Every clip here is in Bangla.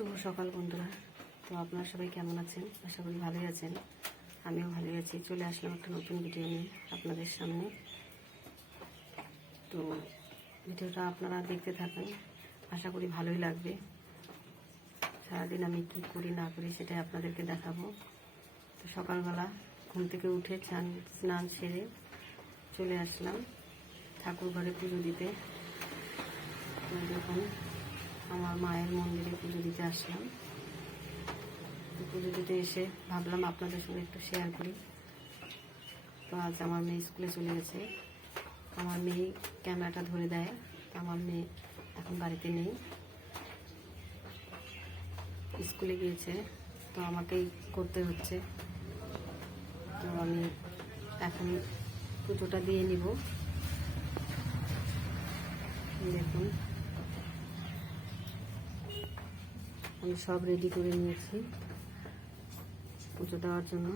শুভ সকাল বন্ধুরা। তো আপনারা সবাই কেমন আছেন? আশা করি ভালোই আছেন। আমিও ভালোই আছি। চলে আসলাম একটা নতুন ভিডিও নিয়ে আপনাদের সামনে। তো ভিডিওটা আপনারা দেখতে থাকেন, আশা করি ভালোই লাগবে। সারাদিন আমি কী করি না করি সেটাই আপনাদেরকে দেখাবো। তো সকালবেলা ঘুম থেকে উঠে স্নান সেরে চলে আসলাম ঠাকুর ঘরে পুজো দিতে। দেখুন, আমার মায়ের মন্দিরে পুজো দিতে আসলাম। পুজো দিতে এসে ভাবলাম আপনাদের সঙ্গে একটু শেয়ার করি। তো আজ আমার মেয়ে স্কুলে চলে গেছে। আমার মেয়ে ক্যামেরাটা ধরে দেয়। আমার মেয়ে এখন বাড়িতে নেই, স্কুলে গিয়েছে। তো আমাকেই করতে হচ্ছে। তো আমি এখন পুজোটা দিয়ে নিব। দেখুন, আমি সব রেডি করে নিয়েছি পুজো দেওয়ার জন্য।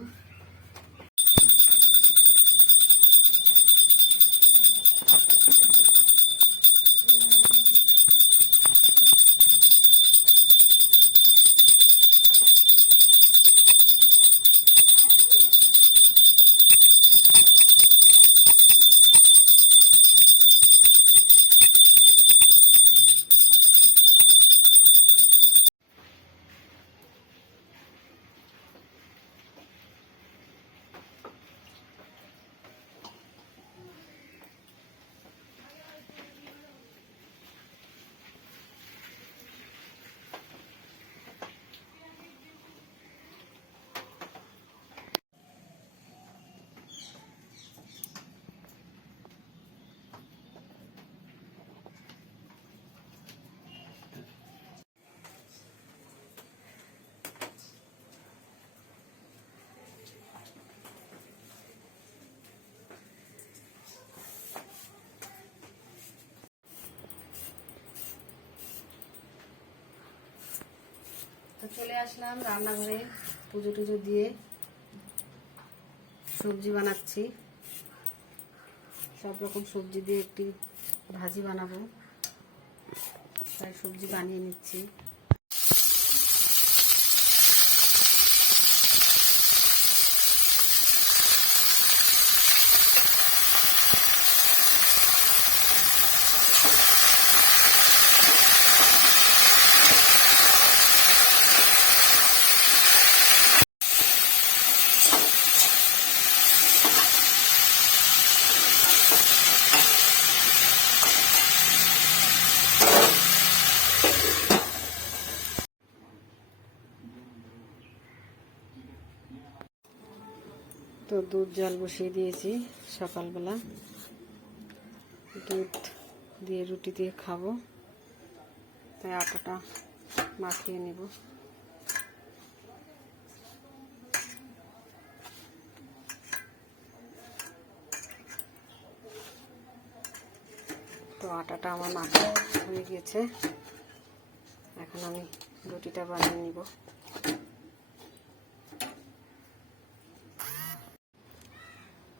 তো চলে আসলাম রান্নাঘরে, পুজো টুজো দিয়ে সবজি বানাচ্ছি। সব রকম সবজি দিয়ে একটি ভাজি বানাবো, তাই সবজি বানিয়ে নিচ্ছি। তো দুধ জল বসিয়ে দিয়েছি। সকালবেলা দুধ দিয়ে রুটি দিয়ে খাবো, তাই আটাটা মাখিয়ে নেব। তো আটাটা আমার মাখা হয়ে গেছে। এখন আমি রুটিটা বানিয়ে নিব।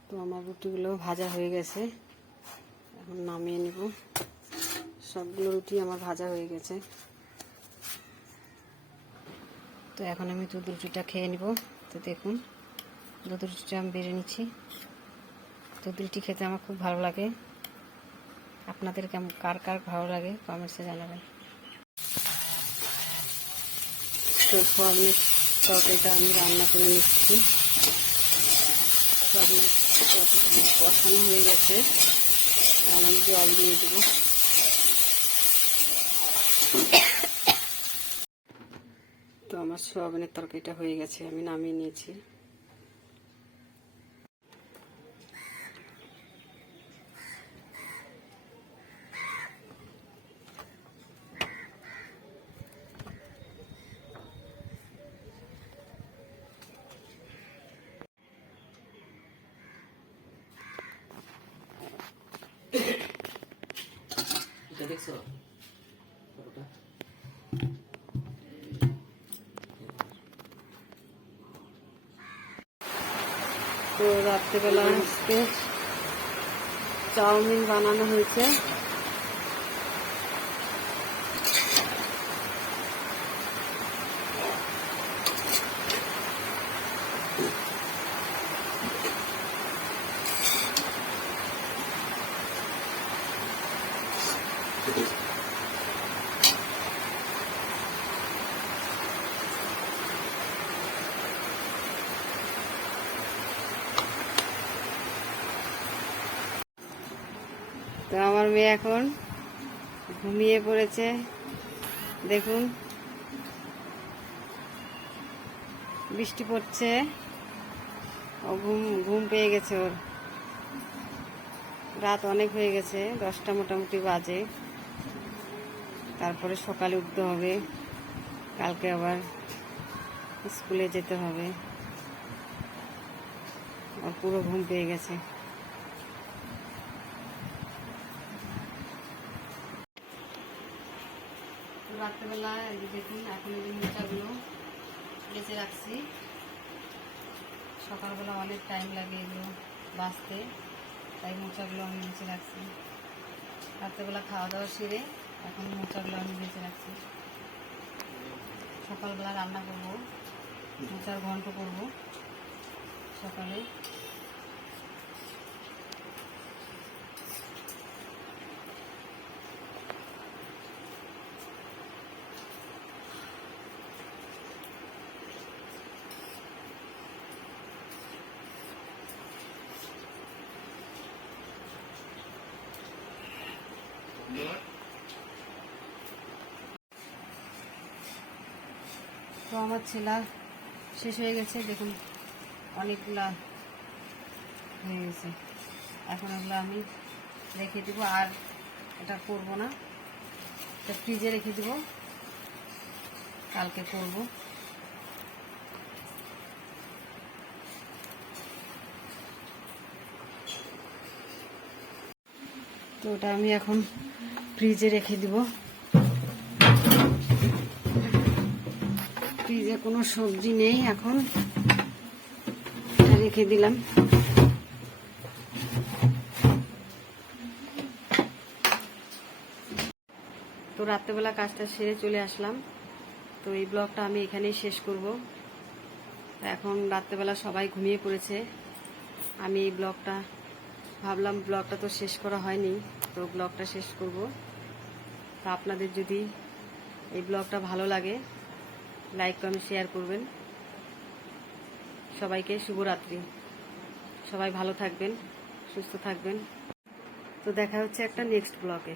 তো আমার রুটিগুলো ভাজা হয়ে গেছে, এখন নামিয়ে নেব। সবগুলো রুটি আমার ভাজা হয়ে গেছে। তো এখন আমি দুধ রুটিটা খেয়ে নিব। তো দেখুন, দুধ রুটিটা আমি বেড়ে নিচ্ছি। দুধ রুটি খেতে আমার খুব ভালো লাগে। আপনাদের কেমন, কার কার ভালো লাগে কমেন্টসে জানাবেন। তো সবনের তরকারিটা আমি রান্না করে নিচ্ছি। সবনের তরকারিটা আমার কষানো হয়ে গেছে। এখন আমি জল দিয়ে দেবো। তো আমার সয়াবিনের তরকারিটা হয়ে গেছে, আমি নামিয়ে নিয়েছি। দেখছো তো রাত্রেবেলা আজকে চাউমিন বানানো হয়েছে। তো আমার মেয়ে এখন ঘুমিয়ে পড়েছে, দেখুন বৃষ্টি পড়ছে, ও ঘুম পেয়ে গেছে, ওর রাত অনেক হয়ে গেছে, 10টা মোটামুটি বাজে। তারপরে সকালে উঠতে হবে, কালকে আবার স্কুলে যেতে হবে। ওর পুরো ঘুম পেয়ে গেছে। রাত্রেবেলা এই যে দেখুন, এখন এই যে মোচাগুলো বেঁচে রাখছি। সকালবেলা অনেক টাইম লাগে এগুলো বাঁচতে, তাই মোচাগুলো আমি বেঁচে রাখছি। রাত্রেবেলা খাওয়া দাওয়া সেরে এখন মোচাগুলো আমি বেঁচে রাখছি। সকালবেলা রান্না করব, মোচার ঘন্ট করব সকালে। তো আমার ছেলা শেষ হয়ে গেছে, দেখুন অনেকগুলা হয়ে গেছে। এখন এগুলো আমি রেখে দিব, আর এটা করব না, এটা ফ্রিজে রেখে দিব, কালকে করব। তো ওটা আমি এখন ফ্রিজে রেখে দিব। ফ্রিজে কোনো সবজি নেই, এখন রেখে দিলাম। তো রাত্রেবেলা কাজটা সেরে চলে আসলাম। তো এই ব্লগটা আমি এখানেই শেষ করব। এখন রাত্রেবেলা সবাই ঘুমিয়ে পড়েছে, আমি এই ব্লগটা ভাবলাম ব্লগটা তো শেষ করা হয়নি, তো ব্লগটা শেষ করব। তো আপনাদের যদি এই ব্লগটা ভালো লাগে, লাইক কমেন্ট শেয়ার করবেন। সবাইকে শুভরাত্রি, সবাই ভালো থাকবেন, সুস্থ থাকবেন। তো দেখা হচ্ছে একটা নেক্সট ব্লগে।